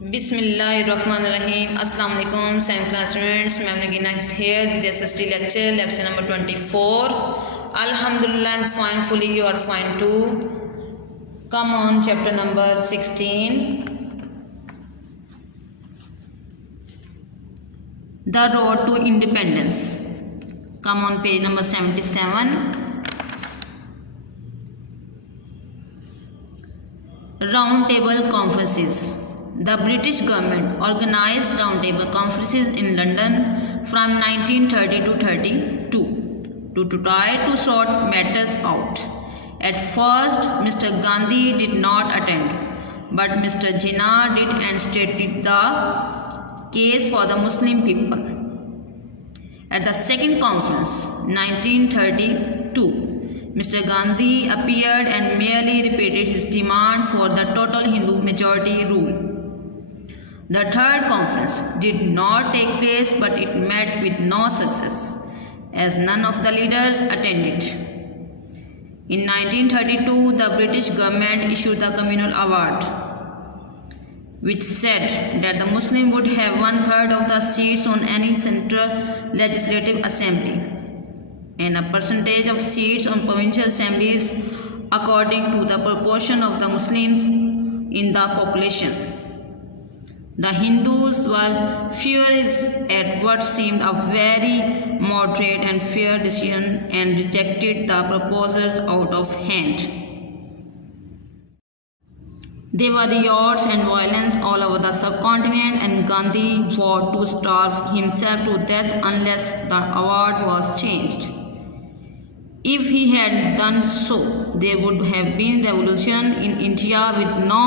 बिस्मिल्लाहिर्रहमानिर्रहीम। अस्सलाम वालेकुम 7th class students, Ma'am Nagina is here with the SST lecture number 24. Alhamdulillah, I'm fine. Fully you are fine too. Come on, chapter number 16. The Road to Independence. Come on, page number 77. Round Table Conferences. The British government organized roundtable conferences in London from 1930 to 32 to try to sort matters out. At first, Mr. Gandhi did not attend, but Mr. Jinnah did and stated the case for the Muslim people. At the second conference, 1932, Mr. Gandhi appeared and merely repeated his demand for the total Hindu majority rule. The third conference did not take place, but it met with no success, as none of the leaders attended. In 1932, the British government issued the Communal Award, which said that the Muslim would have 1/3 of the seats on any central legislative assembly, and a percentage of seats on provincial assemblies according to the proportion of the Muslims in the population. The Hindus were furious at what seemed a very moderate and fair decision and rejected the proposals out of hand. There were riots and violence all over the subcontinent, and Gandhi vowed to starve himself to death unless the award was changed. If he had done so, there would have been revolution in India, with no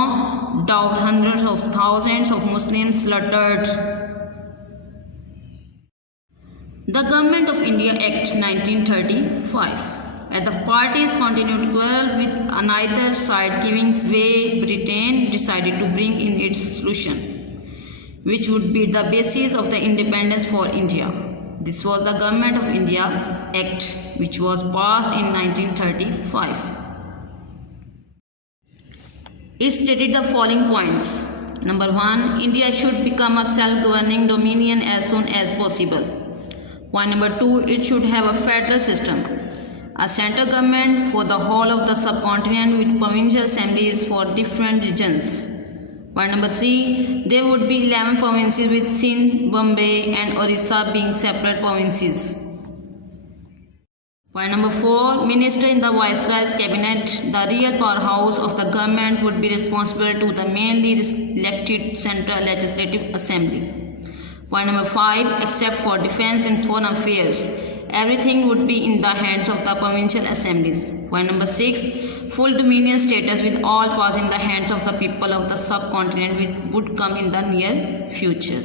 doubt hundreds of thousands of Muslims slaughtered. The Government of India Act 1935. As the parties continued to quarrel with neither side giving way, Britain decided to bring in its solution, which would be the basis of the independence for India. This was the Government of India Act, which was passed in 1935. It stated the following points. Number 1, India should become a self-governing dominion as soon as possible. Point number 2, it should have a federal system, a central government for the whole of the subcontinent with provincial assemblies for different regions. Point number 3, there would be 11 provinces with Sindh, Bombay and Orissa being separate provinces. Point number 4, minister in the Viceroy's cabinet, the real powerhouse of the government, would be responsible to the mainly elected central legislative assembly. Point number 5, except for defense and foreign affairs, everything would be in the hands of the provincial assemblies. Point number 6, full dominion status with all powers in the hands of the people of the subcontinent would come in the near future.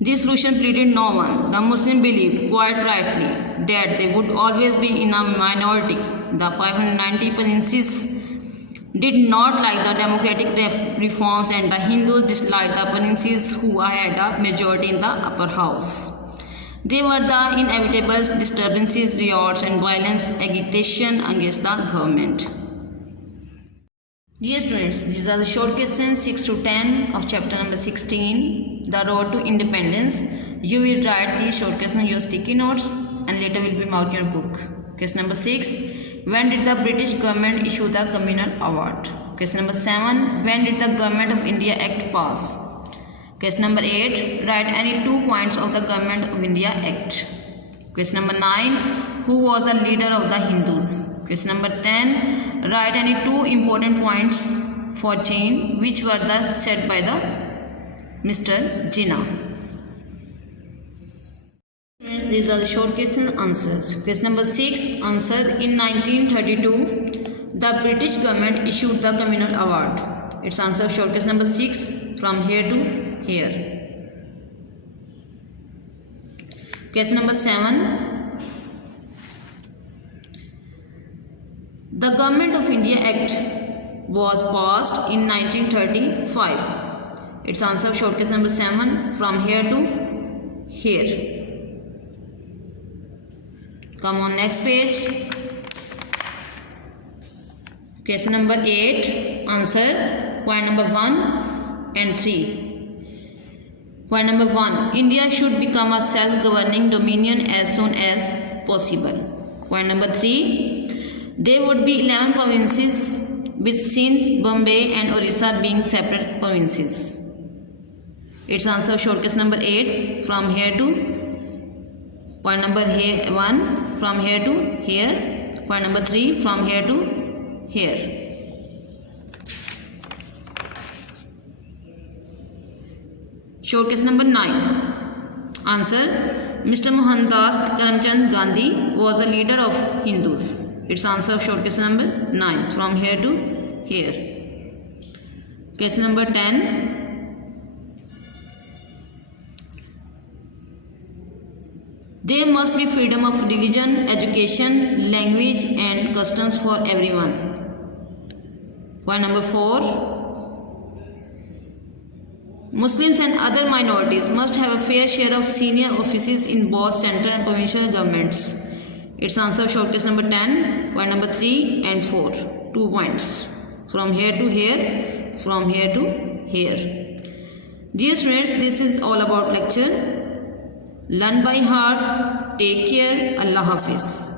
This solution pleaded no one. The Muslims believed, quite rightly, that they would always be in a minority. The 590 provinces did not like the democratic reforms, and the Hindus disliked the provinces who had a majority in the upper house. They were the inevitable disturbances, riots and violence, agitation against the government. Dear students, these are the short questions 6 to 10 of chapter number 16, The Road to Independence. You will write these short questions on your sticky notes and later will be marked your book. Question number 6, when did the British government issue the Communal Award? Question number 7, when did the Government of India Act pass? Question number 8, write any 2 points of the Government of India Act. Question number 9, who was the leader of the Hindus? Question number 10, write any 2 important points. 14, which were the said by the Mr. Jinnah. These are the short question answers. Question number 6, answer. In 1932, the British government issued the Communal Award. Its answer, short question number 6, from here to here. Question number 7, the Government of India Act was passed in 1935. Its answer, short question number 7, from here to here. Come on, next page. Question number 8, answer. Point number 1 and 3. Point number 1. India should become a self-governing dominion as soon as possible. Point number 3. There would be 11 provinces with Sindh, Bombay and Orissa being separate provinces. Its answer short case number 8 from here to point number 1 from here to here. Point number 3 from here to here. Short case number 9. Answer. Mr. Mohandas Karamchand Gandhi was a leader of Hindus. Its answer short case number 9 from here to here. Case number 10. There must be freedom of religion, education, language and customs for everyone. Point number 4. Muslims and other minorities must have a fair share of senior offices in both central and provincial governments. Its answer short case number 10, point number 3 and 4. 2 points. From here to here, from here to here. Dear students, this is all about lecture. Learn by heart. Take care. Allah Hafiz.